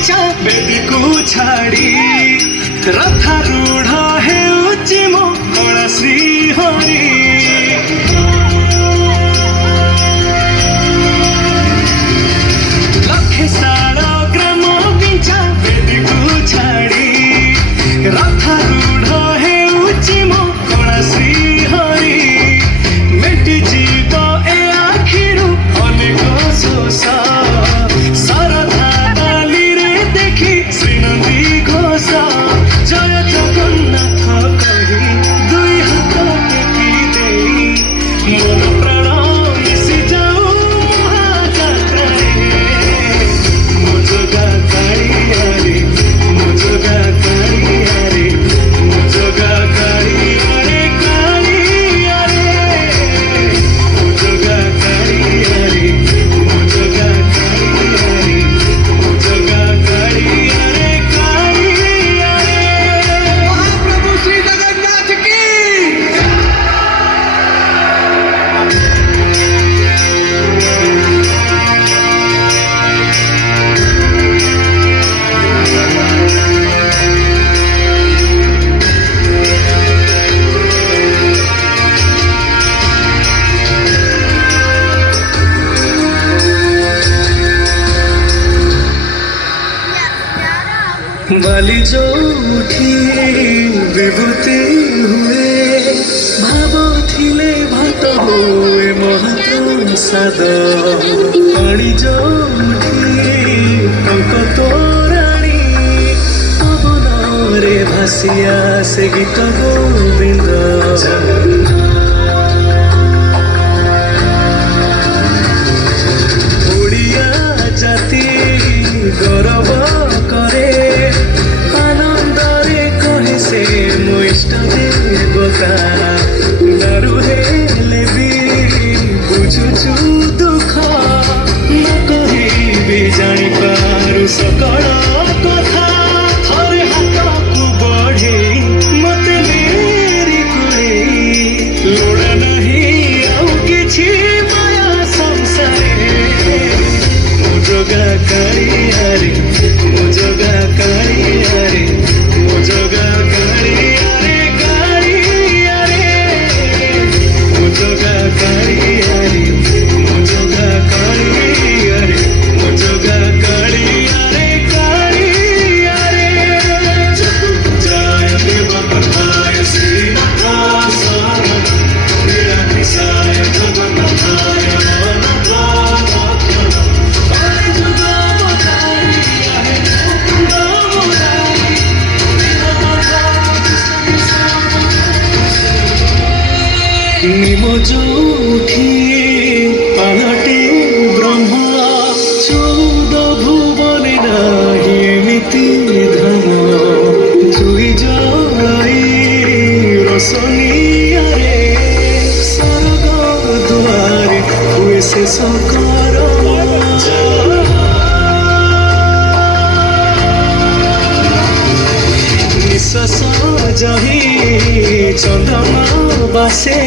विंचा बेदी को छाड़ी रथारूढ़ हेउची मो कला श्री हरि लखे साल ग्राम विंचा बेदी को छाड़ी रथारूढ़ हेउची मो कला श्री हरि मेटी जीव ए आखिरु अनेक शोष सरधा डाली रे देखी श्रीनंदी घोष जय जगन्नाथ कही दुई हाथ टेकी देई मन प्राण मिशि जाऊ महाजात्रारे मो जोगा कालियारे मो जोगा कालियारे मो जोगा कालियारे कालियारे मो जोगा कालियारे मो जोगा कालियारे मो जोगा कालियारे कालियारे। महाप्रभु श्री जगन्नाथ की बाली जो उठी विभूति हुए भाव थिले भात हुए महाप्रसाद पानी जो उठी टंक तोराणी पवन रे भासिया से गीत गोविंद ओडिया जाति गौरव करे आनंदरे कहे से मो इष्ट देवता दारु हेले भी बुझुछु दुख न कहिबी जानी पारु सकल कथा थरे हाथकु बढ़े मते मेरी कुड़ी लोड़ा नहीं आउ किछि माया संसारे मो जोगा कालियारे मो जोगा कालियारे मो जोगा कालियारे कालियारे मो जोगा कालियारे मो जोगा कालियारे मो जोगा कालियारे कालियारे चतुर्भुजाय देवपथाय श्रीनिवासाय नीलानिसाय जगन्नाथाय अनाथाय निमो जो उठी पालटे ब्रह्मा 14 भुवन नाही एमिति धाम जुई जलाई रोशनियारे स्वर्ग दुआरे हुए से सकर निश्वास जही चंद्रमा बासे